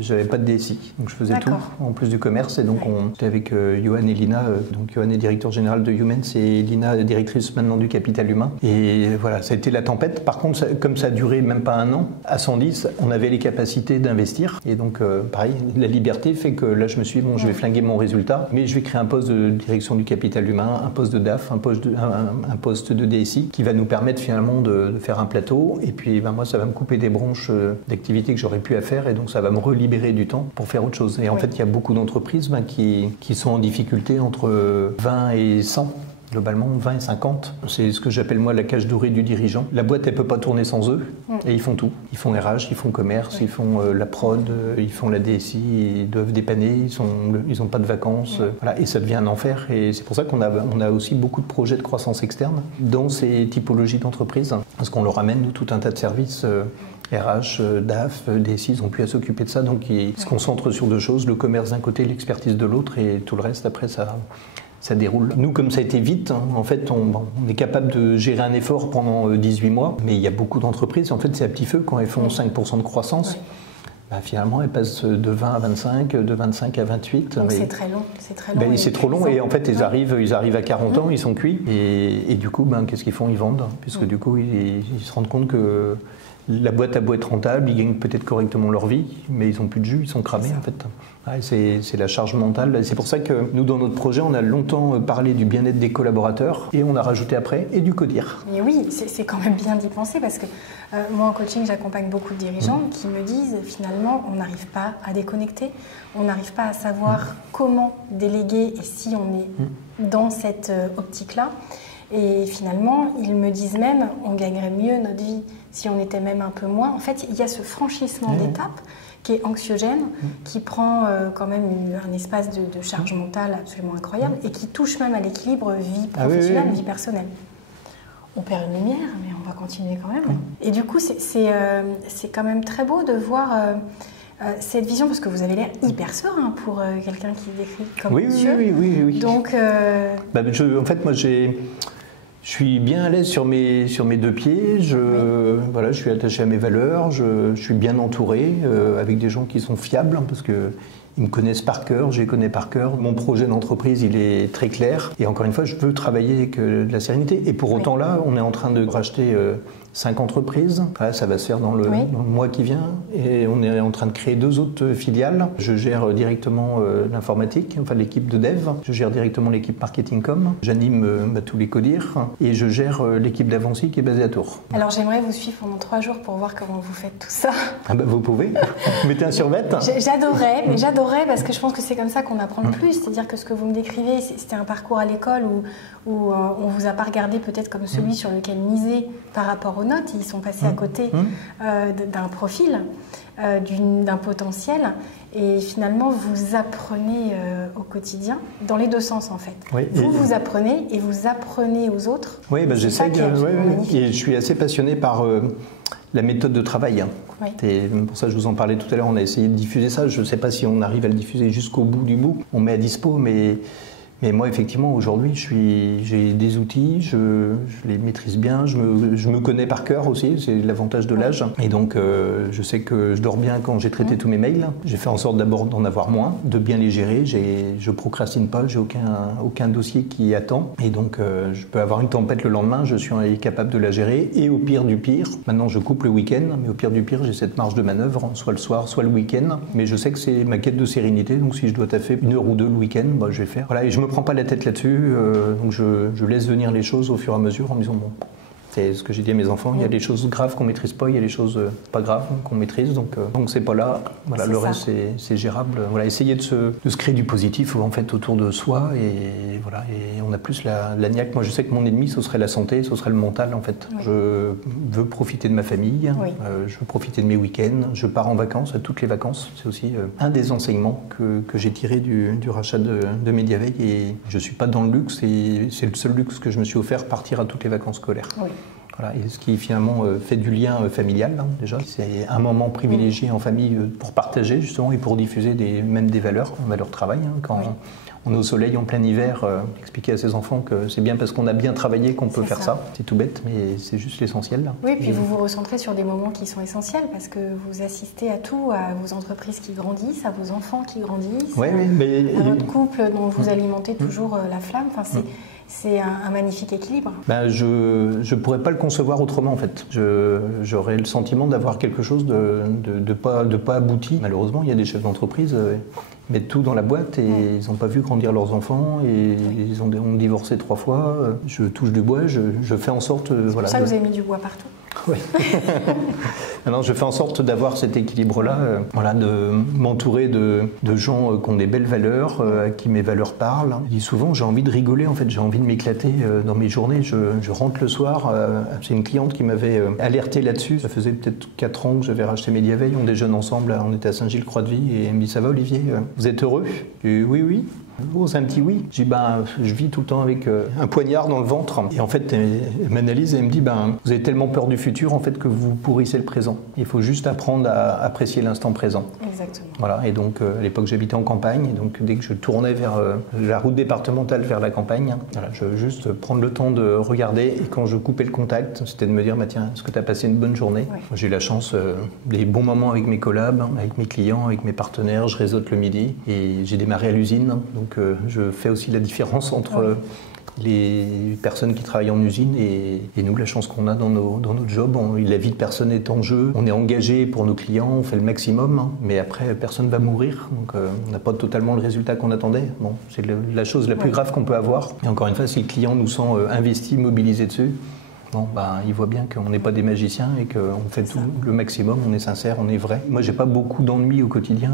j'avais pas de DSI. Donc je faisais tout en plus du commerce. Et donc on était avec Johan et Lina. Donc Johan est directeur général de Humans et Lina est directrice maintenant du capital humain. Et voilà, ça a été la tempête. Par contre, comme ça a duré même pas un an, à 110, on avait les capacités d'investir. Et donc pareil, la liberté fait que là je me suis dit, je vais flinguer mon résultat, mais je vais créer un poste de direction du capital humain, un poste de DAF, un poste de DSI qui va nous permettre finalement de faire un plateau. Et puis moi, ça va me couper des branches d'activités que j'aurais pu faire, et donc ça va me relibérer du temps pour faire autre chose. Et en fait, il y a beaucoup d'entreprises qui sont en difficulté entre 20 et 100. globalement 20 et 50. C'est ce que j'appelle moi la cage dorée du dirigeant. La boîte, elle peut pas tourner sans eux, et ils font tout. Ils font RH, ils font commerce, ils font la prod, ils font la DSI, ils doivent dépanner, ils ont pas de vacances, voilà, et ça devient un enfer. Et c'est pour ça qu'on a aussi beaucoup de projets de croissance externe dans ces typologies d'entreprises, parce qu'on leur amène nous, tout un tas de services. RH, DAF, DSI, ils n'ont plus à s'occuper de ça, donc ils se concentrent sur deux choses, le commerce d'un côté, l'expertise de l'autre, et tout le reste, après, ça déroule. Nous, comme ça a été vite, en fait, on est capable de gérer un effort pendant 18 mois, mais il y a beaucoup d'entreprises, en fait, c'est à petit feu, quand elles font 5% de croissance, finalement, elles passent de 20 à 25, de 25 à 28. Donc c'est très long. C'est trop long, et en fait, ils arrivent à 40 ans, ils sont cuits, et du coup, qu'est-ce qu'ils font? Ils vendent, puisque du coup, ils se rendent compte que la boîte a beau être rentable, ils gagnent peut-être correctement leur vie, mais ils n'ont plus de jus, ils sont cramés en fait. C'est la charge mentale. C'est pour ça que nous, dans notre projet, on a longtemps parlé du bien-être des collaborateurs, et on a rajouté après, et du CODIR. Mais oui, c'est quand même bien d'y penser, parce que moi en coaching, j'accompagne beaucoup de dirigeants qui me disent finalement, on n'arrive pas à déconnecter, on n'arrive pas à savoir comment déléguer, et si on est dans cette optique-là. Et finalement, ils me disent même, on gagnerait mieux notre vie si on était même un peu moins. En fait, il y a ce franchissement d'étape qui est anxiogène, qui prend quand même un espace de charge mentale absolument incroyable, et qui touche même à l'équilibre vie professionnelle, vie personnelle. On perd une lumière, mais on va continuer quand même. Et du coup, c'est quand même très beau de voir cette vision, parce que vous avez l'air hyper serein pour quelqu'un qui décrit comme monsieur. Oui. Donc, en fait, moi, je suis bien à l'aise sur mes deux pieds, je suis attaché à mes valeurs, je suis bien entouré avec des gens qui sont fiables, parce que ils me connaissent par cœur, je les connais par cœur. Mon projet d'entreprise, il est très clair. Et encore une fois, je veux travailler avec de la sérénité. Et pour autant, là, on est en train de racheter 5 entreprises. Là, ça va se faire dans le mois qui vient. Et on est en train de créer 2 autres filiales. Je gère directement l'informatique, enfin l'équipe de dev. Je gère directement l'équipe marketing com. J'anime tous les CODIR. Et je gère l'équipe d'Avancy qui est basée à Tours. Alors, j'aimerais vous suivre pendant 3 jours pour voir comment vous faites tout ça. Vous pouvez. Vous mettez un survêt. J'adorerais, parce que je pense que c'est comme ça qu'on apprend le plus. C'est-à-dire que ce que vous me décrivez, c'était un parcours à l'école où on vous a pas regardé peut-être comme celui sur lequel miser par rapport aux notes. Ils sont passés à côté d'un profil, d'un potentiel. Et finalement, vous apprenez au quotidien, dans les deux sens en fait. Vous apprenez, et vous apprenez aux autres. Oui, j'essaie. Et je suis assez passionné par la méthode de travail. C'est pour ça que je vous en parlais tout à l'heure, on a essayé de diffuser ça. Je ne sais pas si on arrive à le diffuser jusqu'au bout du bout. On met à dispo, mais moi, effectivement, aujourd'hui, j'ai des outils, je les maîtrise bien, je me connais par cœur aussi, c'est l'avantage de l'âge. Et donc, je sais que je dors bien quand j'ai traité tous mes mails. J'ai fait en sorte d'abord d'en avoir moins, de bien les gérer. Je procrastine pas, j'ai aucun dossier qui attend. Et donc, je peux avoir une tempête le lendemain, je suis capable de la gérer. Et au pire du pire, maintenant, je coupe le week-end, mais au pire du pire, j'ai cette marge de manœuvre, soit le soir, soit le week-end. Mais je sais que c'est ma quête de sérénité, donc si je dois taffer 1 heure ou 2 le week-end, je vais faire. Voilà, et je me prends pas la tête là-dessus, donc je laisse venir les choses au fur et à mesure en me disant bon, c'est ce que j'ai dit à mes enfants, il y a des choses graves qu'on maîtrise pas, il y a des choses pas graves qu'on maîtrise, donc c'est pas là, voilà, le reste c'est gérable. Voilà, essayer de se créer du positif en fait autour de soi, et voilà, et on a plus la niaque. Moi je sais que mon ennemi ce serait la santé, ce serait le mental en fait. Je veux profiter de ma famille, je veux profiter de mes week-ends, je pars en vacances, à toutes les vacances, c'est aussi un des enseignements que j'ai tiré du rachat de Mediaveil, et je suis pas dans le luxe, et c'est le seul luxe que je me suis offert, partir à toutes les vacances scolaires. Voilà, et ce qui finalement fait du lien familial, déjà. C'est un moment privilégié en famille pour partager justement, et pour diffuser même des valeurs travail. Quand on est au soleil en plein hiver, expliquer à ses enfants que c'est bien parce qu'on a bien travaillé qu'on peut faire ça. C'est tout bête, mais c'est juste l'essentiel. Oui, puis vous vous recentrez sur des moments qui sont essentiels, parce que vous assistez à tout, à vos entreprises qui grandissent, à vos enfants qui grandissent, à votre couple dont vous alimentez toujours la flamme. Enfin, c'est un magnifique équilibre. Je ne pourrais pas le concevoir autrement en fait. J'aurais le sentiment d'avoir quelque chose de pas abouti. Malheureusement, il y a des chefs d'entreprise qui mettent tout dans la boîte, et ils n'ont pas vu grandir leurs enfants, et ils ont divorcé 3 fois. Je touche du bois, je fais en sorte... C'est pour ça que vous avez mis du bois partout. Oui. Alors, je fais en sorte d'avoir cet équilibre-là, voilà, de m'entourer de gens qui ont des belles valeurs, à qui mes valeurs parlent. Je dis souvent, j'ai envie de rigoler, en fait, j'ai envie de m'éclater dans mes journées. Je rentre le soir, c'est une cliente qui m'avait alerté là-dessus. Ça faisait peut-être 4 ans que j'avais racheté Mediaveil, on déjeune ensemble, on était à Saint-Gilles-Croix-de-Vie, et elle me dit, ça va Olivier, vous êtes heureux? Et oui, oui. Oh, c'est un petit oui. Je dis, je vis tout le temps avec un poignard dans le ventre. Et en fait, elle m'analyse et elle me dit, vous avez tellement peur du futur en fait que vous pourrissez le présent. Il faut juste apprendre à apprécier l'instant présent. Exactement. Voilà. Et donc, à l'époque, j'habitais en campagne. Et donc, dès que je tournais vers la route départementale vers la campagne, voilà, je veux juste prendre le temps de regarder. Et quand je coupais le contact, c'était de me dire, tiens, est-ce que tu as passé une bonne journée? Ouais. J'ai eu la chance des bons moments avec mes collabs, avec mes clients, avec mes partenaires. Je réseaute le midi et j'ai démarré à l'usine. Donc, je fais aussi la différence entre les personnes qui travaillent en usine et nous, la chance qu'on a dans notre job. La vie de personne est en jeu. On est engagé pour nos clients, on fait le maximum, mais après, personne ne va mourir. Donc, on n'a pas totalement le résultat qu'on attendait. Bon, c'est la chose la plus grave qu'on peut avoir. Et encore une fois, si le client nous sent investi, mobilisé dessus, il voit bien qu'on n'est pas des magiciens et qu'on fait tout le maximum, on est sincère, on est vrai. Moi, j'ai pas beaucoup d'ennuis au quotidien,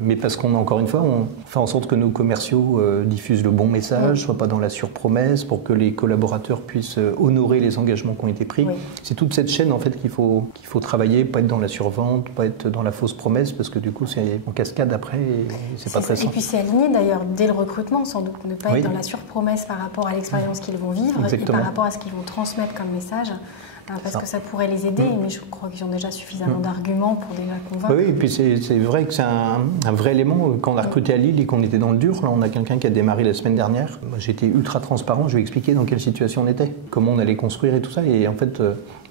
mais parce qu'on, encore une fois, on fait en sorte que nos commerciaux diffusent le bon message, soient pas dans la surpromesse, pour que les collaborateurs puissent honorer les engagements qui ont été pris. Oui. C'est toute cette chaîne en fait qu'il faut travailler, pas être dans la survente, pas être dans la fausse promesse, parce que du coup, c'est en cascade après et c'est pas très simple. Et puis c'est aligné d'ailleurs dès le recrutement, sans doute, ne pas être dans la surpromesse par rapport à l'expérience qu'ils vont vivre. Exactement. Et par rapport à ce qu'ils vont transmettre comme message, parce que ça pourrait les aider, mais je crois qu'ils ont déjà suffisamment d'arguments pour déjà convaincre. Oui, et puis c'est vrai que c'est un vrai élément. Quand on a recruté à Lille et qu'on était dans le dur, là on a quelqu'un qui a démarré la semaine dernière. J'étais ultra transparent, je lui ai expliqué dans quelle situation on était, comment on allait construire et tout ça, et en fait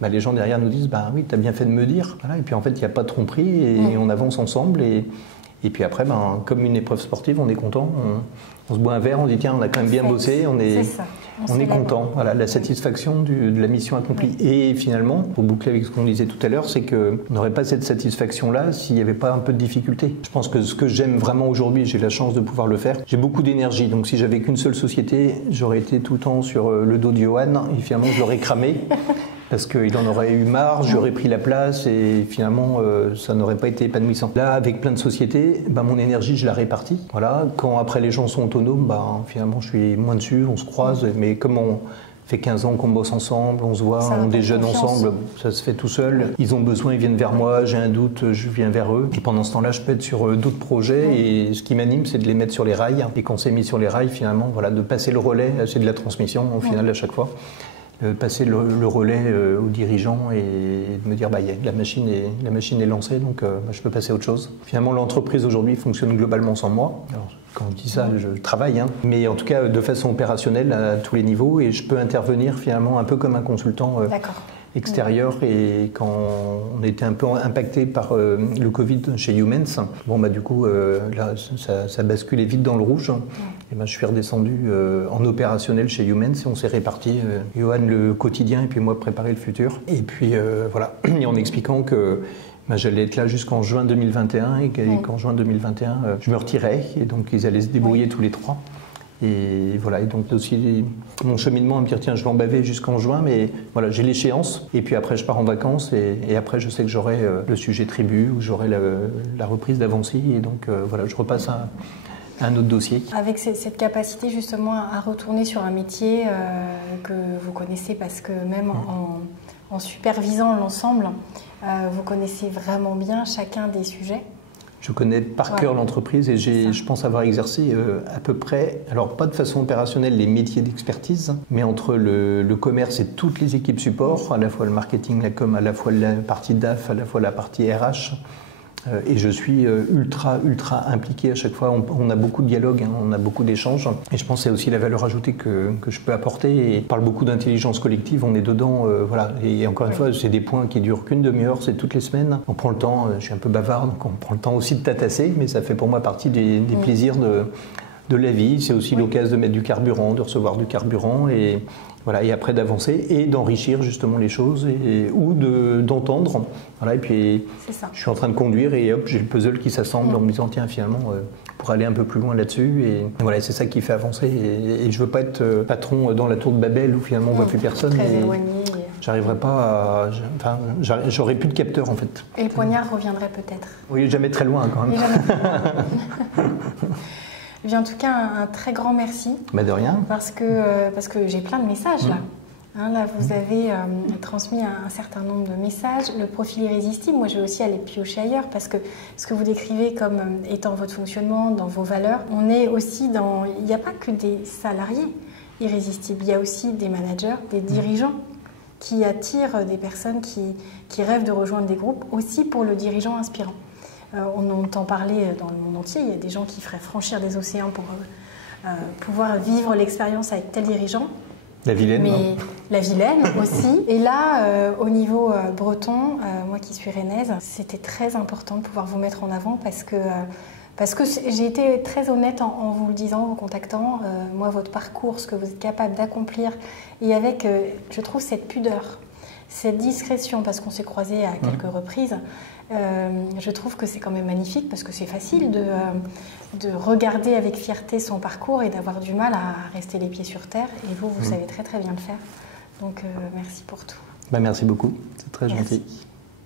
les gens derrière nous disent oui, t'as bien fait de me dire, voilà. Et puis en fait il n'y a pas de tromperie et on avance ensemble et puis après, comme une épreuve sportive, on est content, on se boit un verre, on dit tiens, on a quand même bien bossé, on est content. Voilà, la satisfaction de la mission accomplie. Oui. Et finalement, pour boucler avec ce qu'on disait tout à l'heure, c'est qu'on n'aurait pas cette satisfaction-là s'il n'y avait pas un peu de difficulté. Je pense que ce que j'aime vraiment aujourd'hui, j'ai la chance de pouvoir le faire, j'ai beaucoup d'énergie. Donc si j'avais qu'une seule société, j'aurais été tout le temps sur le dos de Johan et finalement je l'aurais cramé. Parce qu'il en aurait eu marre, j'aurais pris la place et finalement ça n'aurait pas été épanouissant. Là, avec plein de sociétés, mon énergie je la répartis. Voilà. Quand après les gens sont autonomes, finalement je suis moins dessus, on se croise, mais comme on fait 15 ans qu'on bosse ensemble, on se voit, on déjeune ensemble, ça se fait tout seul. Ils ont besoin, ils viennent vers moi, j'ai un doute, je viens vers eux. Et pendant ce temps-là, je peux être sur d'autres projets et ce qui m'anime, c'est de les mettre sur les rails. Et quand c'est mis sur les rails, finalement, de passer le relais, c'est de la transmission au final à chaque fois. Passer le relais aux dirigeants et de me dire la machine est lancée, donc je peux passer à autre chose. Finalement, l'entreprise aujourd'hui fonctionne globalement sans moi. Alors, quand je dis ça, je travaille, mais en tout cas de façon opérationnelle à tous les niveaux et je peux intervenir finalement un peu comme un consultant extérieur. Et quand on était un peu impacté par le Covid chez Youmens, du coup là ça basculait vite dans le rouge. Et je suis redescendu en opérationnel chez Youmens et on s'est réparti, Johan le quotidien et puis moi préparer le futur. Et puis voilà, et en expliquant que j'allais être là jusqu'en juin 2021 et qu'en juin 2021 je me retirais et donc ils allaient se débrouiller tous les trois. Et voilà, et donc aussi mon cheminement à me dire tiens, je vais en baver jusqu'en juin, mais voilà, j'ai l'échéance et puis après je pars en vacances et après je sais que j'aurai le sujet tribu ou j'aurai la reprise d'Avancy et donc voilà, je repasse à un autre dossier. Avec cette capacité justement à retourner sur un métier que vous connaissez parce que même en supervisant l'ensemble, vous connaissez vraiment bien chacun des sujets. Je connais par cœur l'entreprise et je pense avoir exercé à peu près, alors pas de façon opérationnelle les métiers d'expertise, mais entre le commerce et toutes les équipes support, à la fois le marketing, la com, à la fois la partie DAF, à la fois la partie RH. Et je suis ultra impliqué à chaque fois. On a beaucoup de dialogue, on a beaucoup d'échanges. Et je pense que c'est aussi la valeur ajoutée que je peux apporter. Et on parle beaucoup d'intelligence collective, on est dedans. Voilà. Et encore une fois, c'est des points qui durent qu'une demi-heure, c'est toutes les semaines. On prend le temps, je suis un peu bavard, donc on prend le temps aussi de tatasser, mais ça fait pour moi partie des plaisirs de la vie. C'est aussi l'occasion de mettre du carburant, de recevoir du carburant et après d'avancer et d'enrichir justement les choses ou d'entendre. Voilà, et puis je suis en train de conduire et hop, j'ai le puzzle qui s'assemble en me disant tiens, finalement, pour aller un peu plus loin là-dessus. Et voilà, c'est ça qui fait avancer. Et je veux pas être patron dans la tour de Babel où finalement on voit plus personne. Très éloigné. J'arriverais pas à... Enfin, j'aurais plus de capteur en fait. Et le poignard reviendrait peut-être. Oui, jamais très loin quand même. Eh bien, en tout cas, un très grand merci. Bah de rien. Parce que j'ai plein de messages là. Hein, là, vous avez transmis un certain nombre de messages. Le profil irrésistible, moi je vais aussi aller piocher ailleurs parce que ce que vous décrivez comme étant votre fonctionnement, dans vos valeurs, on est aussi dans... Il n'y a pas que des salariés irrésistibles, il y a aussi des managers, des dirigeants qui attirent des personnes qui rêvent de rejoindre des groupes, aussi pour le dirigeant inspirant. On entend parler dans le monde entier, il y a des gens qui feraient franchir des océans pour pouvoir vivre l'expérience avec tel dirigeant. La vilaine. Mais la vilaine aussi. Et là, au niveau breton, moi qui suis rennaise, c'était très important de pouvoir vous mettre en avant parce que j'ai été très honnête en vous le disant, en vous contactant. Moi, votre parcours, ce que vous êtes capable d'accomplir, et avec, je trouve, cette pudeur, cette discrétion, parce qu'on s'est croisés à quelques reprises, je trouve que c'est quand même magnifique parce que c'est facile de regarder avec fierté son parcours et d'avoir du mal à rester les pieds sur terre. Et vous savez très très bien le faire. Donc merci pour tout. Bah, merci beaucoup, c'est très gentil.